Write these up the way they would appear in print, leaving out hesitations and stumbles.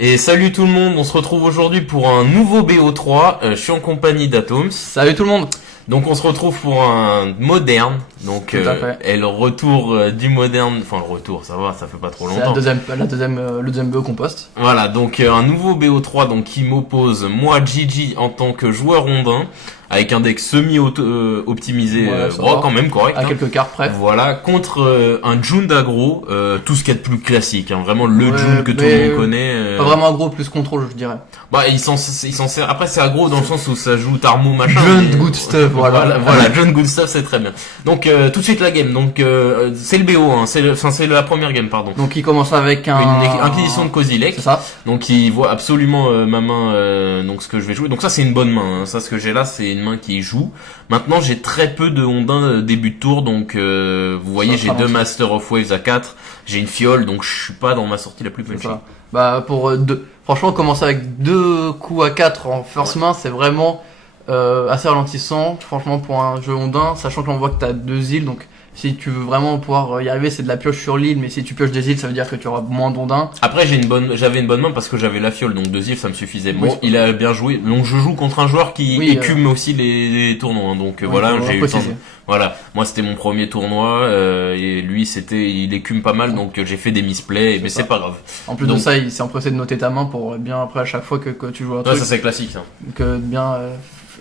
Et salut tout le monde, on se retrouve aujourd'hui pour un nouveau BO3, je suis en compagnie d'Atoms. Salut tout le monde. Donc on se retrouve pour un moderne, donc et le retour du moderne, enfin le retour ça va, ça fait pas trop longtemps. C'est le deuxième BO qu'on poste. Voilà, donc un nouveau BO3 donc qui m'oppose moi Gigi en tant que joueur rondin, avec un deck semi-optimisé, quand même correct. À quelques cartes près. Voilà, contre un Jund d'aggro, tout ce qu'il y a de plus classique, hein, vraiment le Jund que tout le monde connaît. Pas vraiment aggro, plus contrôle je dirais. Bah il s'en sert, après c'est aggro dans le sens où ça joue Tarmo machin. Jund good stuff, voilà, Jund good stuff c'est très bien. Donc tout de suite la game, donc c'est le BO, hein, c'est la première game pardon. Donc il commence avec une Inquisition de Kozilek. C'est ça. Donc il voit absolument ma main, donc ce que je vais jouer. Donc ça c'est une bonne main, hein. Ça ce que j'ai là c'est une main qui joue. Maintenant j'ai très peu de Ondin début de tour, donc vous voyez j'ai deux Master of Waves à 4, j'ai une fiole, donc je suis pas dans ma sortie la plus punchy. Bah franchement commencer avec deux coups à 4 en first main c'est vraiment assez ralentissant, franchement pour un jeu Ondin, sachant que l'on voit que t'as deux îles, donc si tu veux vraiment pouvoir y arriver, c'est de la pioche sur l'île, mais si tu pioches des îles, ça veut dire que tu auras moins d'ondins. Après, j'avais une bonne main parce que j'avais la fiole, donc deux îles, ça me suffisait. Bon, il a bien joué. Donc, je joue contre un joueur qui écume aussi les tournois, hein. Donc, voilà, j'ai eu le temps. Voilà. Moi, c'était mon premier tournoi, et lui, il écume pas mal, donc j'ai fait des misplays, mais c'est pas grave. En plus de ça, il s'est empressé de noter ta main pour bien après à chaque fois que tu joues un truc. Ouais, ça c'est classique, ça. Que bien,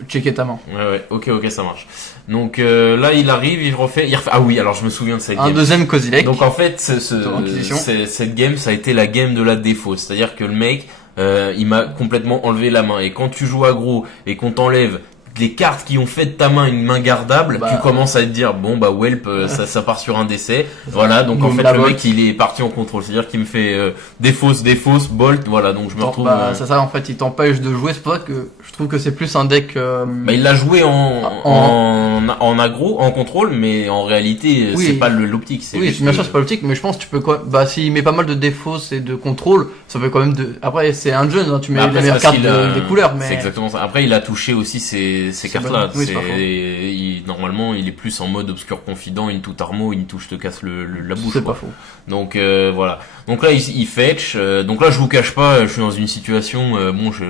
checker ta main. Ouais, ok, ça marche. Donc là, il arrive, il refait. Ah oui, alors je me souviens de cette game. Un deuxième Kozilek. Donc en fait, cette game, ça a été la game de la défausse. C'est-à-dire que le mec, il m'a complètement enlevé la main. Et quand tu joues aggro et qu'on t'enlève les cartes qui ont fait de ta main une main gardable, tu commences à te dire welp, ça part sur un décès. Voilà, donc en fait le mec il est parti en contrôle, c'est-à-dire qu'il me fait défausse, bolt, voilà, donc je me retrouve. C'est ça, en fait il t'empêche de jouer, c'est pour ça que je trouve que c'est plus un deck. Il l'a joué en aggro, en contrôle, mais en réalité c'est pas l'optique. Oui, bien sûr c'est pas l'optique, mais je pense que tu peux quoi. S'il met pas mal de défausse et de contrôle, ça peut quand même Après c'est un jeune, hein, tu mets les meilleures cartes des couleurs, mais. C'est exactement ça. Après il a touché aussi ces cartes-là. Normalement, il est plus en mode obscur confident, into Tarmo, into je te casse la bouche. C'est pas faux. Donc voilà. Donc là, il fetch. Donc là, je vous cache pas, je suis dans une situation. Je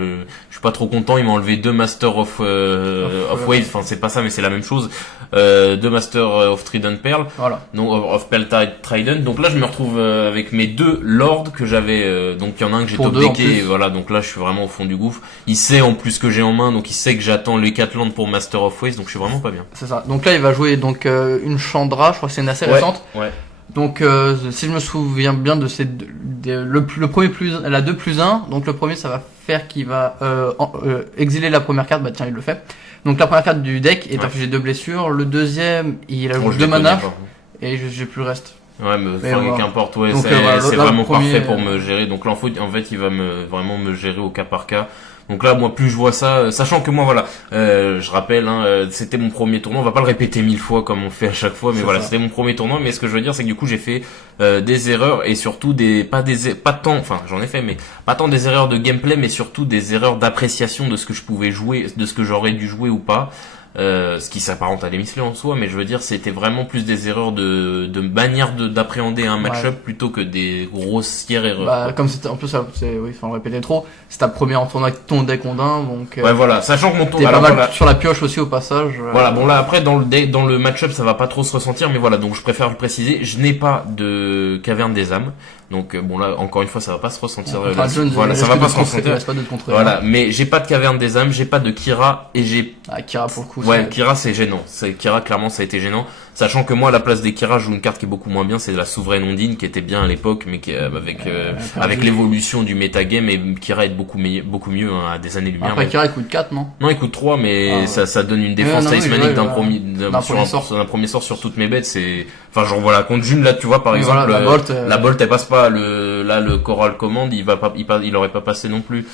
suis pas trop content. Il m'a enlevé deux Master of Waves. Enfin, c'est pas ça, mais c'est la même chose. Deux Master of Trident Pearl. Voilà. Donc of Pearl Trident. Donc là, je me retrouve avec mes deux lords que j'avais. Donc il y en a un que j'ai top decké. Voilà. Donc là, je suis vraiment au fond du gouffre. Il sait en plus que j'ai en main, donc il sait que j'attends les 4 landes pour Master of Waves, donc je suis vraiment pas bien. C'est ça. Donc là, il va jouer une Chandra, je crois que c'est une assez récente. Ouais. Donc si je me souviens bien de le premier la 2+1, donc le premier ça va faire qu'il va exiler la première carte, tiens il le fait. Donc la première carte du deck est infligée 2 blessures, le deuxième il a 2 mana et j'ai plus le reste. Ouais, mais qu'importe, c'est vraiment parfait pour me gérer. Donc là en fait il va vraiment me gérer au cas par cas. Donc là, moi, plus je vois ça, sachant que moi, voilà, je rappelle, c'était mon premier tournoi. On va pas le répéter 1000 fois comme on fait à chaque fois, mais voilà, c'était mon premier tournoi. Mais ce que je veux dire, c'est que du coup, j'ai fait des erreurs et surtout j'en ai fait, mais pas tant des erreurs de gameplay, mais surtout des erreurs d'appréciation de ce que je pouvais jouer, de ce que j'aurais dû jouer ou pas. Ce qui s'apparente à des misplays en soi, mais je veux dire c'était vraiment plus des erreurs de manière d'appréhender un match-up plutôt que des grossières erreurs. Comme c'était en plus sans le répéter trop, c'est ta première tournoi avec ton deck Ondin, donc voilà, sachant que mon tour pas mal sur la pioche aussi au passage. Voilà, bon là après dans le match-up ça va pas trop se ressentir, mais voilà, donc je préfère le préciser, je n'ai pas de Caverne des âmes. Donc bon là encore une fois ça va pas se ressentir voilà, ça va pas se ressentir. Voilà, mais j'ai pas de Caverne des âmes, j'ai pas de Kira et j'ai Kira pour le coup. Ouais, Kira c'est gênant. Kira clairement ça a été gênant, sachant que moi à la place des Kira, je joue une carte qui est beaucoup moins bien, c'est la Souveraine Ondine qui était bien à l'époque, mais qui avec l'évolution du metagame, et Kira est beaucoup mieux à des années-lumière. Après Kira il coûte 4 non, il coûte 3, mais ça donne une défense talismanique d'un premier sort sur toutes mes bêtes. C'est voilà, contre June là tu vois par exemple la Bolt elle passe pas, le Coral Command il aurait pas passé non plus.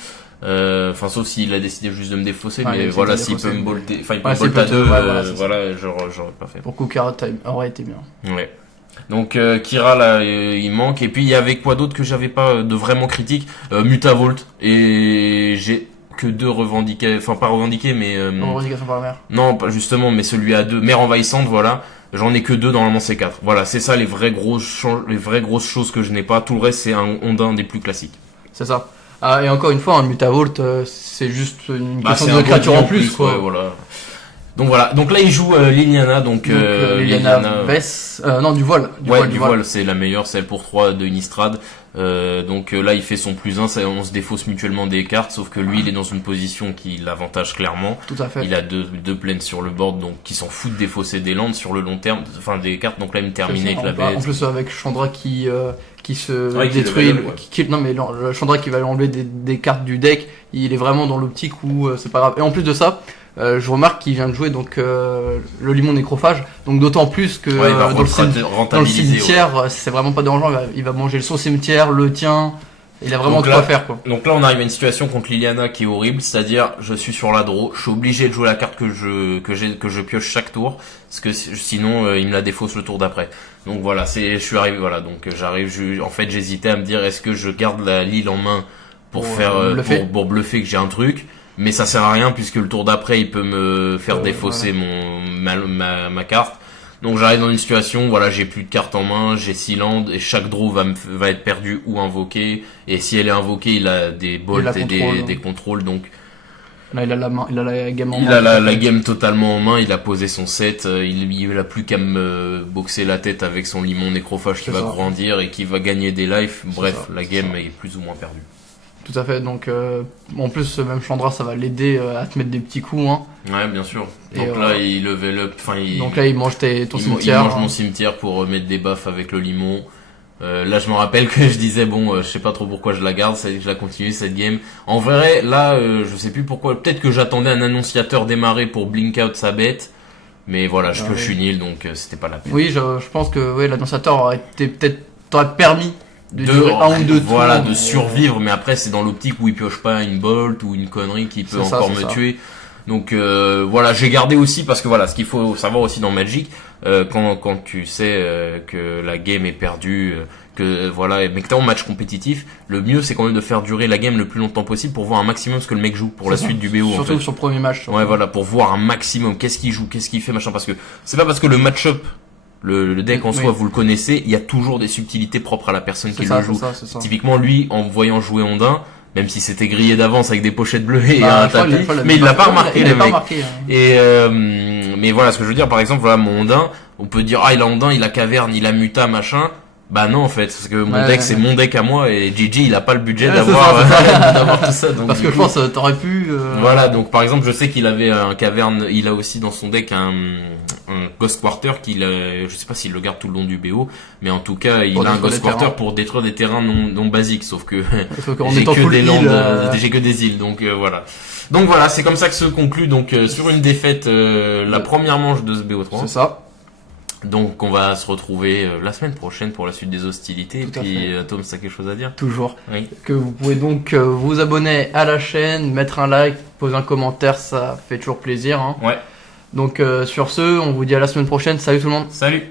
Sauf s'il a décidé juste de me défausser, mais voilà, s'il peut me bolter, il peut me bolter à 2, j'aurais pas fait. Pour coup, Kira aurait été bien. Ouais. Donc Kira là, il manque, et puis il y avait quoi d'autre que j'avais pas de vraiment critique, Mutavolt, et j'ai que 2 revendiqués, pas revendiqués, mais revendication par la mer. Non, pas justement, mais celui à 2, mer envahissante, voilà. J'en ai que 2, normalement c'est 4. Voilà, c'est ça les vraies grosses choses que je n'ai pas. Tout le reste c'est un Ondin des plus classiques. C'est ça. Et encore une fois, un Mutavault, c'est juste une question de créature en plus, quoi. Ouais, voilà. Donc voilà, donc là il joue Liliana, Liliana Vess, non du voile. Du voile, c'est la meilleure, celle pour 3 de Innistrad. Donc là il fait son +1, on se défausse mutuellement des cartes, sauf que lui il est dans une position qui l'avantage clairement. Tout à fait. Il a deux plaines sur le board, donc qui s'en fout de défausser des landes sur le long terme, enfin des cartes, donc là il me termine avec la bête. En plus avec Chandra qui se détruit, le Chandra qui va lui enlever des cartes du deck, il est vraiment dans l'optique où c'est pas grave. Et en plus de ça, je remarque qu'il vient de jouer donc le Limon Nécrophage, donc d'autant plus que dans le cimetière, c'est vraiment pas dérangeant, il va manger son cimetière, le tien, il a vraiment de quoi faire quoi. Donc là on arrive à une situation contre Liliana qui est horrible, c'est-à-dire je suis sur la draw, je suis obligé de jouer la carte que je pioche chaque tour, parce que sinon il me la défausse le tour d'après. Donc voilà, je suis arrivé, voilà, donc en fait j'hésitais à me dire est-ce que je garde la Lille en main pour pour bluffer que j'ai un truc. Mais ça sert à rien puisque le tour d'après il peut me faire défausser ma carte. Donc j'arrive dans une situation, voilà, j'ai plus de cartes en main, j'ai 6 landes et chaque draw va être perdu ou invoqué. Et si elle est invoquée, il a des bolts et des contrôles. Donc là il a la game en main. Il a la game totalement en main. Il a posé son set. Il a plus qu'à me boxer la tête avec son Limon Nécrophage qui va grandir et qui va gagner des lives. Bref, la game est plus ou moins perdue. Tout à fait, donc en plus même Chandra ça va l'aider à te mettre des petits coups hein. Ouais bien sûr. Donc là il level up, donc là il mange ton cimetière. Il mange mon cimetière pour mettre des buffs avec le limon. Là je me rappelle que je disais je sais pas trop pourquoi je la garde, je la continue cette game. En vrai là je sais plus pourquoi, peut-être que j'attendais un annonciateur démarrer pour blink out sa bête. Mais voilà, je suis nul donc c'était pas la peine. Oui, je pense que l'annonciateur aurait été t'aurait permis de durer un ou deux tours. Voilà, de survivre, mais après c'est dans l'optique où il pioche pas une bolt ou une connerie qui peut encore me tuer. Donc voilà, j'ai gardé aussi parce que voilà, ce qu'il faut savoir aussi dans Magic, quand tu sais que la game est perdue, mais que t'es en match compétitif, le mieux c'est quand même de faire durer la game le plus longtemps possible pour voir un maximum ce que le mec joue pour la suite du BO. Surtout sur le premier match. Ouais, voilà, pour voir un maximum qu'est-ce qu'il joue, qu'est-ce qu'il fait, machin, parce que c'est pas parce que le match-up le deck en soi, vous le connaissez, il y a toujours des subtilités propres à la personne qui le joue. C'est ça. Typiquement, lui, en voyant jouer Ondin, même si c'était grillé d'avance avec des pochettes bleues et un tapis, mais il l'a pas remarqué, le mec. Et mais voilà, ce que je veux dire, par exemple, voilà, mon Ondin, on peut dire, il a Ondin, il a Caverne, il a Muta, machin. Bah non en fait, parce que mon deck c'est mon deck à moi et Gigi il a pas le budget d'avoir tout ça. Donc, parce que je pense t'aurais pu. Voilà, donc par exemple je sais qu'il avait un Caverne, il a aussi dans son deck un Ghost Quarter je sais pas s'il le garde tout le long du BO, mais en tout cas il a un Ghost Quarter pour détruire des terrains non basiques, sauf que j'ai que des landes, j'ai que des îles, donc voilà. Donc voilà, c'est comme ça que se conclut donc sur une défaite la première manche de ce BO3. C'est ça. Donc on va se retrouver la semaine prochaine pour la suite des hostilités. Et puis Tom, t'as quelque chose à dire? Toujours. Oui. Que vous pouvez donc vous abonner à la chaîne, mettre un like, poser un commentaire, ça fait toujours plaisir. Hein. Ouais. Donc sur ce, on vous dit à la semaine prochaine. Salut tout le monde. Salut.